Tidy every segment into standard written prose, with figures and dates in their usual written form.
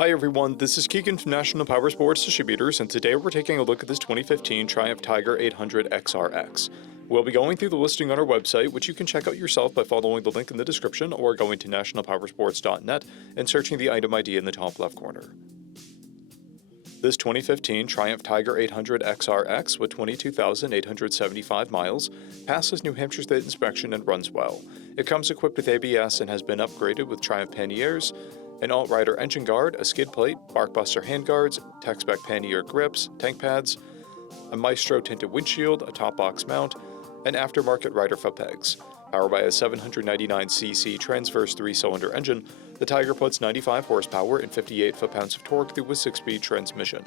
Hi everyone, this is Keegan from National Powersports Distributors, and today we're taking a look at this 2015 Triumph Tiger 800 XRX. We'll be going through the listing on our website, which you can check out yourself by following the link in the description or going to nationalpowersports.net and searching the item ID in the top left corner. This 2015 Triumph Tiger 800 XRX with 22,875 miles passes New Hampshire State inspection and runs well. It comes equipped with ABS and has been upgraded with Triumph panniers, an alt-rider engine guard, a skid plate, barkbuster handguards, tech-spec pannier grips, tank pads, a Maestro tinted windshield, a top box mount, and aftermarket rider foot pegs. Powered by a 799cc transverse 3-cylinder engine, the Tiger puts 95 horsepower and 58 foot-pounds of torque through a 6-speed transmission.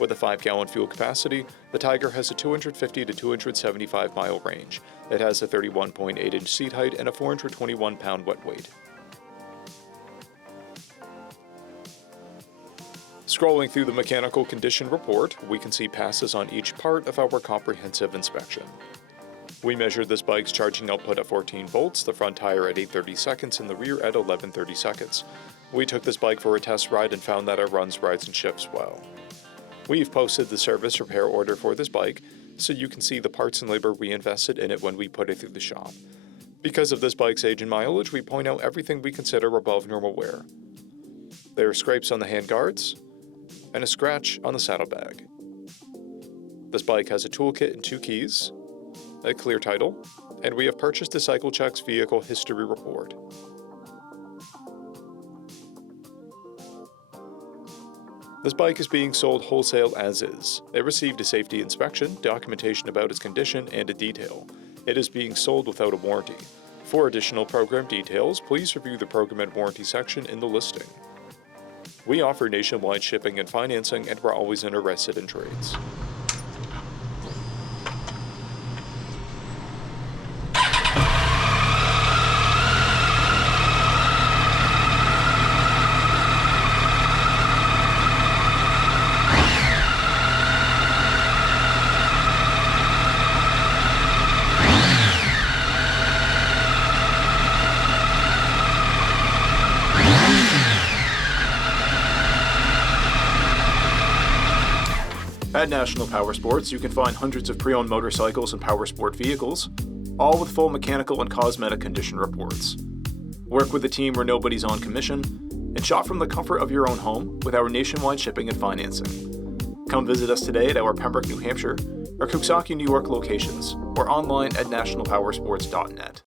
With a 5-gallon fuel capacity, the Tiger has a 250 to 275-mile range. It has a 31.8-inch seat height and a 421-pound wet weight. Scrolling through the mechanical condition report, we can see passes on each part of our comprehensive inspection. We measured this bike's charging output at 14 volts, the front tire at 830 seconds, and the rear at 1130 seconds. We took this bike for a test ride and found that it runs, rides, and shifts well. We've posted the service repair order for this bike, so you can see the parts and labor we invested in it when we put it through the shop. Because of this bike's age and mileage, we point out everything we consider above normal wear. There are scrapes on the handguards, and a scratch on the saddlebag. This bike has a toolkit and 2 keys, a clear title, and we have purchased a CycleCheck's vehicle history report. This bike is being sold wholesale as is. It received a safety inspection, documentation about its condition, and a detail. It is being sold without a warranty. For additional program details, please review the program and warranty section in the listing. We offer nationwide shipping and financing, and we're always interested in trades. At National Powersports, you can find hundreds of pre-owned motorcycles and powersport vehicles, all with full mechanical and cosmetic condition reports. Work with a team where nobody's on commission, and shop from the comfort of your own home with our nationwide shipping and financing. Come visit us today at our Pembroke, New Hampshire, or Coxsackie, New York locations, or online at nationalpowersports.net.